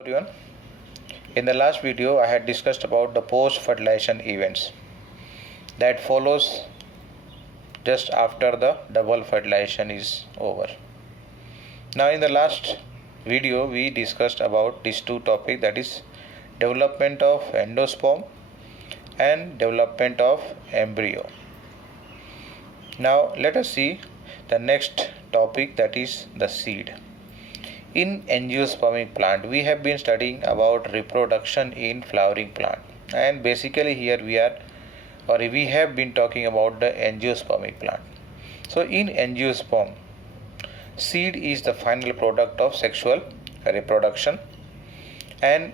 Everyone. In the last video I had discussed about the post fertilization events that follows just after the double fertilization is over. Now in the last video we discussed about these two topics, that is development of endosperm and development of embryo. Now let us see the next topic, that is the seed. In angiospermic plant, we have been studying about reproduction in flowering plant, and basically here we have been talking about the angiospermic plant. So in angiosperm, seed is the final product of sexual reproduction, and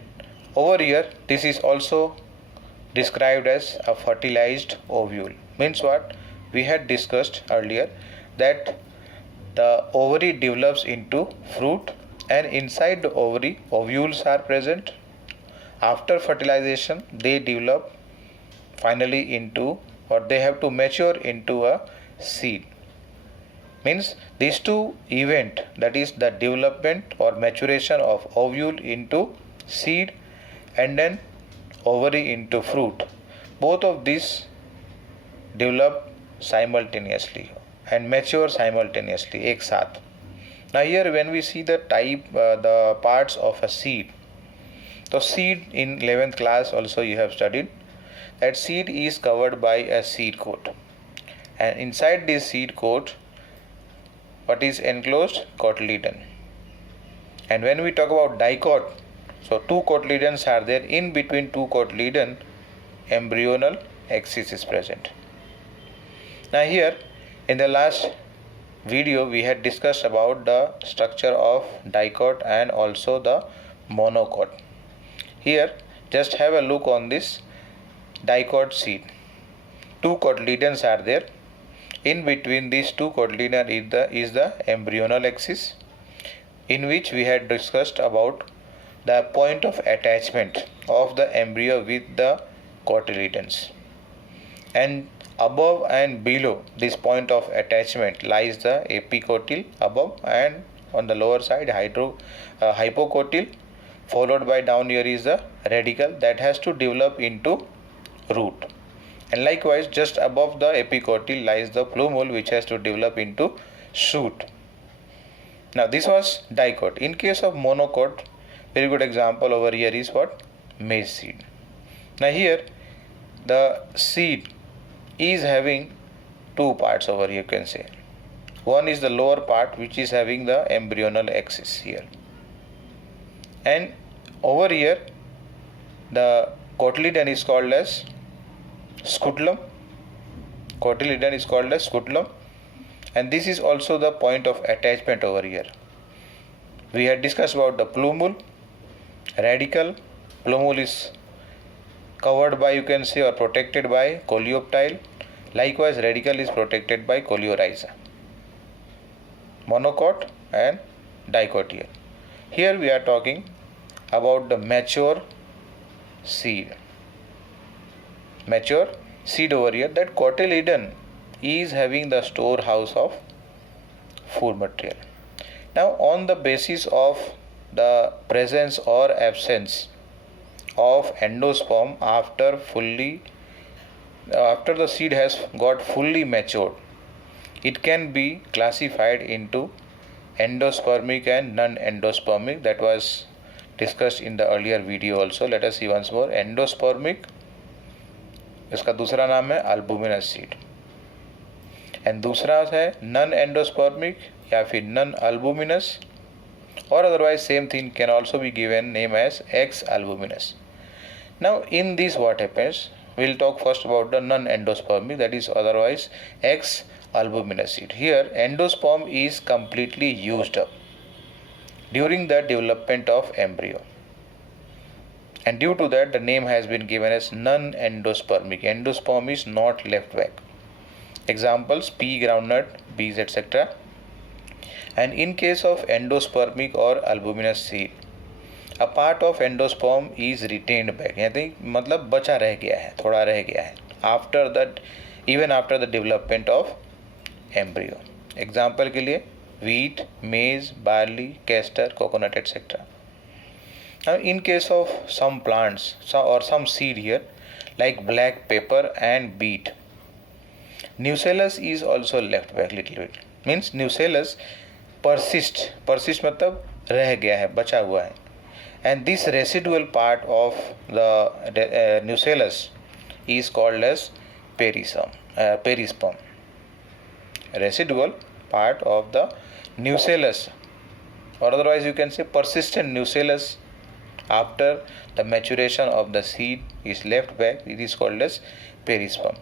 over here this is also described as a fertilized ovule. Means what? We had discussed earlier that the ovary develops into fruit, and inside the ovary ovules are present. After fertilization they develop finally into, or they have to mature into, a seed. Means these two event, that is the development or maturation of ovule into seed and then ovary into fruit, both of these develop simultaneously and mature simultaneously एक साथ. Now here when we see the the parts of a seed, so seed in 11th class also you have studied that seed is covered by a seed coat, and inside this seed coat what is enclosed? Cotyledon. And when we talk about dicot, so two cotyledons are there. In between two cotyledon embryonal axis is present. Now here in the last video we had discussed about the structure of dicot and also the monocot. Here just have a look on this dicot seed. Two cotyledons are there. In between these two cotyledon is the embryonal axis, in which we had discussed about the point of attachment of the embryo with the cotyledons, and above and below this point of attachment lies the epicotyle above, and on the lower side hypocotyle, followed by down here is the radicle that has to develop into root, and likewise just above the epicotyle lies the plumule which has to develop into shoot. Now this was dicot. In case of monocot, very good example over here is what? Maize seed. Now here the seed is having two parts over here, you can say. One is the lower part which is having the embryonal axis here, and over here the cotyledon is called as scutellum. Cotyledon is called as scutellum, and this is also the point of attachment over here. We had discussed about the plumule, radicle. Plumule is covered by, you can say, or protected by coleoptile. Likewise radicle is protected by coleorhiza. Monocot and dicot here. Here we are talking about the mature seed. Mature seed over here, that cotyledon is having the storehouse of food material. Now on the basis of the presence or absence of endosperm after the seed has got fully matured, it can be classified into endospermic and non-endospermic. That was discussed in the earlier video also. Let us see once more. Endospermic, इसका दूसरा नाम है अल्बुमिनस seed, and दूसरा है non endospermic या फिर non अल्बुमिनस, or otherwise same thing can also be given name as X albuminous. Now in this what happens, we'll talk first about the non-endospermic, that is otherwise X albuminous seed. Here endosperm is completely used up during the development of embryo, and due to that the name has been given as non-endospermic. Endosperm is not left back. Examples: pea, groundnut, bees, etc. And in case of endospermic or albuminous seed, a part of endosperm is retained back, यानी मतलब बचा रह गया है, थोड़ा रह गया है after that, even after the development of embryo. Example के लिए wheat, maize, barley, castor, coconut, etc. Now, in case of some plants or some seed here, like black pepper and beet, nucellus is also left back little bit. Means nucellus persist मतलब रह गया है, बचा हुआ है. And this residual part of the nucellus is called as perisperm. Residual part of the nucellus, or otherwise you can say persistent nucellus after the maturation of the seed is left back, it is called as perisperm.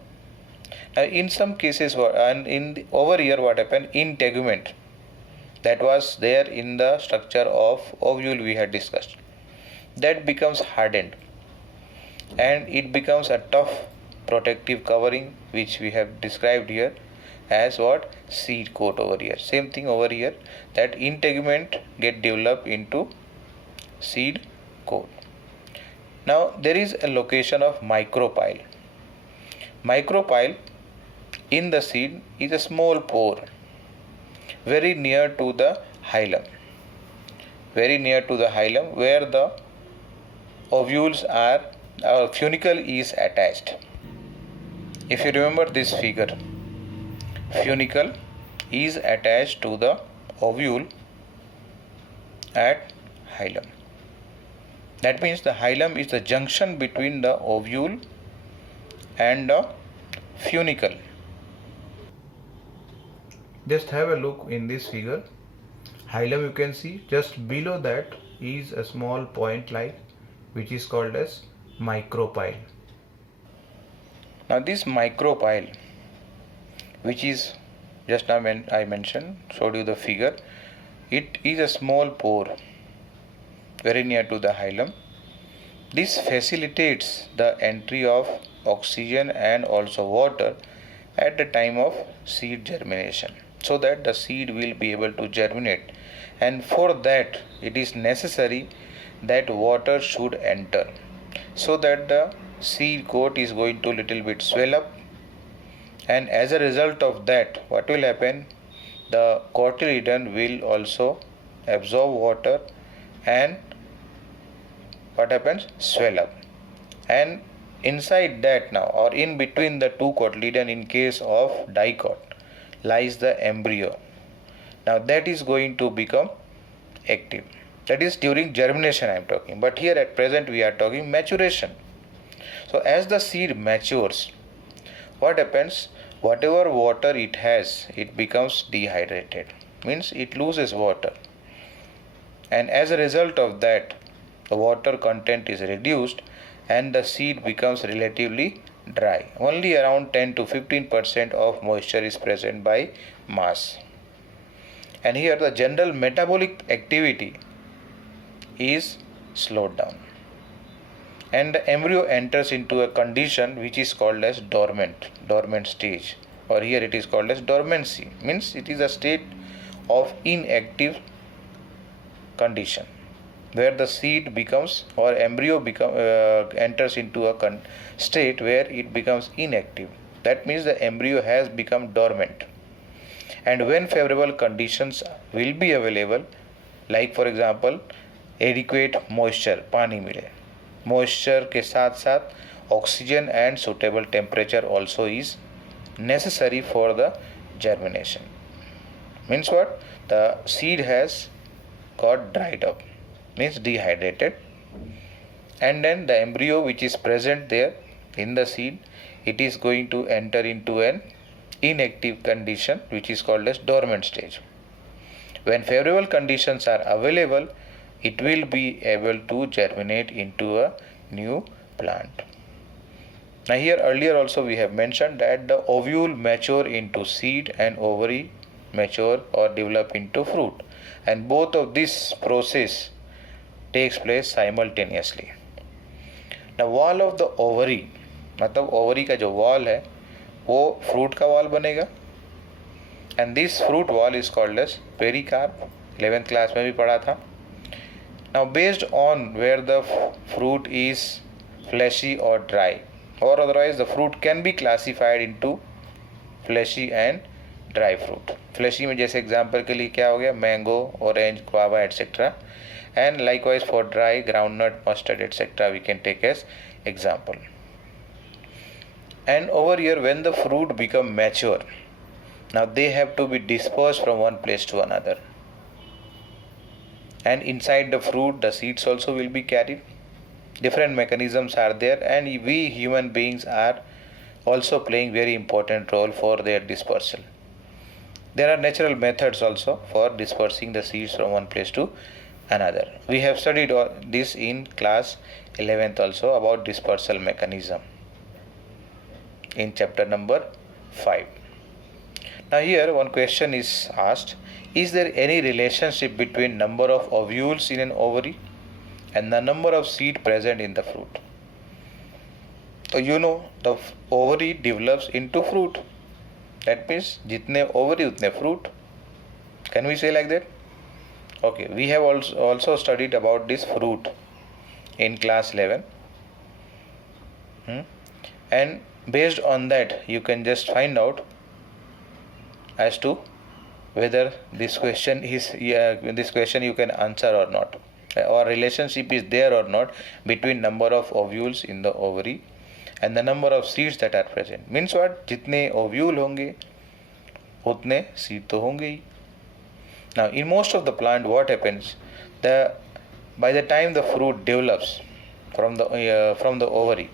Now in some cases, and over here what happened, integument that was there in the structure of ovule we had discussed, that becomes hardened and it becomes a tough protective covering, which we have described here as what, seed coat over here. Same thing over here, that integument get developed into seed coat. Now there is a location of micropyle. Micropyle in the seed is a small pore very near to the hilum, where the ovules are, funicle is attached. If you remember this figure, funicle is attached to the ovule at hilum. That means the hilum is the junction between the ovule and the funicle. Just have a look in this figure. Hilum, you can see just below that is a small point light, which is called as micropyle. Now this micropyle, which is just now I mentioned, showed you the figure, it is a small pore very near to the hilum. This facilitates the entry of oxygen and also water at the time of seed germination, so that the seed will be able to germinate, and for that it is necessary that water should enter, so that the seed coat is going to little bit swell up, and as a result of that, what will happen, the cotyledon will also absorb water and what happens, swell up, and inside that now, or in between the two cotyledon in case of dicot, lies the embryo. Now that is going to become active. That is during germination I am talking, but here at present we are talking maturation. So as the seed matures, what happens, whatever water it has, it becomes dehydrated, means it loses water, and as a result of that, the water content is reduced and the seed becomes relatively dry. Only around 10 to 15% of moisture is present by mass. And here the general metabolic activity is slowed down, and the embryo enters into a condition which is called as dormant stage, or here it is called as dormancy, means it is a state of inactive condition, where the seed becomes, or embryo enters into a state where it becomes inactive. That means the embryo has become dormant. And when favorable conditions will be available, like for example adequate moisture, पानी मिले, moisture के साथ साथ oxygen and suitable temperature also is necessary for the germination. Means what? The seed has got dried up, means dehydrated, and then the embryo which is present there in the seed, it is going to enter into an inactive condition which is called as dormant stage. When favorable conditions are available, it will be able to germinate into a new plant. Now here earlier also we have mentioned that the ovule mature into seed and ovary mature or develop into fruit, and both of this process takes place simultaneously. Now wall of the ovary, मतलब ovary का जो wall है वो fruit का wall बनेगा, and this fruit wall is called as pericarp. 11th class में भी पढ़ा था. Now based on where the fruit is fleshy or dry, or otherwise the fruit can be classified into fleshy and dry fruit. Fleshy में जैसे example के लिए क्या हो गया, mango, orange, guava et cetera. and likewise for dry groundnut, mustard, etc. we can take as example. And over here, when the fruit become mature, now they have to be dispersed from one place to another, and inside the fruit the seeds also will be carried. Different mechanisms are there, and we human beings are also playing very important role for their dispersal. There are natural methods also for dispersing the seeds from one place to another. We have studied this in class 11th also about dispersal mechanism in chapter number 5. Now here one question is asked, is there any relationship between number of ovules in an ovary and the number of seed present in the fruit? So you know the ovary develops into fruit. That means jitne ovary utne fruit. Can we say like that? Okay, we have also studied about this fruit in class 11. And based on that you can just find out as to whether this question you can answer or not, or relationship is there or not between number of ovules in the ovary and the number of seeds that are present. Means what? Jitne ovule honge utne seed to honge hi. Now in most of the plant what happens, by the time the fruit develops from the ovary,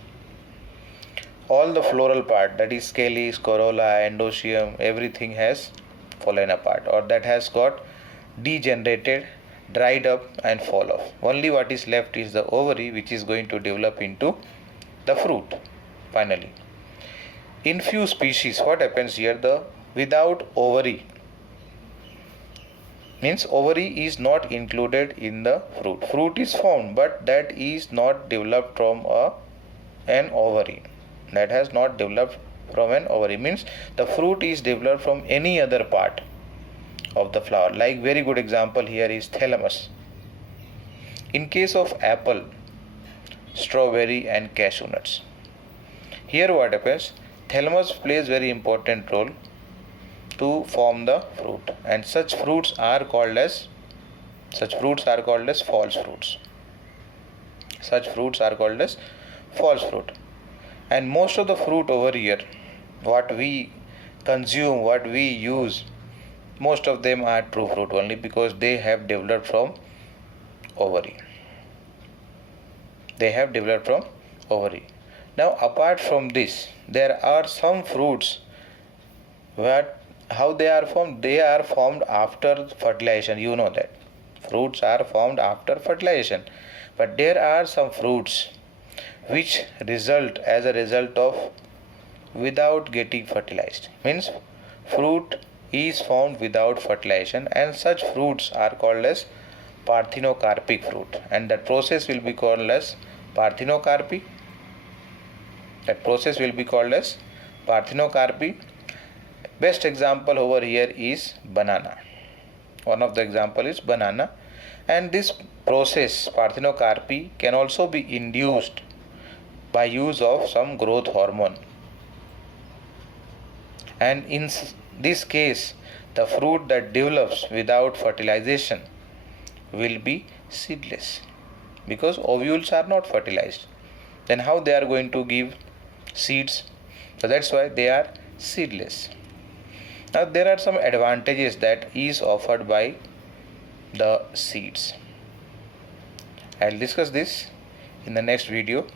all the floral part, that is calyx, corolla, endoecium, everything has fallen apart, or that has got degenerated, dried up and fall off. Only what is left is the ovary, which is going to develop into the fruit finally. In few species what happens here, without ovary, means ovary is not included in the fruit. Fruit is found, but that is not developed from an ovary. That has not developed from an ovary. Means the fruit is developed from any other part of the flower. Like very good example here is thalamus. In case of apple, strawberry and cashew nuts, here what happens, thalamus plays very important role to form the fruit, and such fruits are called as false fruits. Such fruits are called as false fruit. And most of the fruit over here, what we consume, what we use, most of them are true fruit only because they have developed from ovary. Now apart from this, there are some fruits how they are formed? They are formed after fertilization. You know that fruits are formed after fertilization, but there are some fruits which result as a result of without getting fertilized. Means fruit is formed without fertilization, and such fruits are called as parthenocarpic fruit, and that process will be called as parthenocarpy. Best example over here is banana. One of the example is banana, and this process parthenocarpy can also be induced by use of some growth hormone, and in this case the fruit that develops without fertilization will be seedless because ovules are not fertilized. Then how they are going to give seeds? So that's why they are seedless. Now there are some advantages that is offered by the seeds. I'll discuss this in the next video.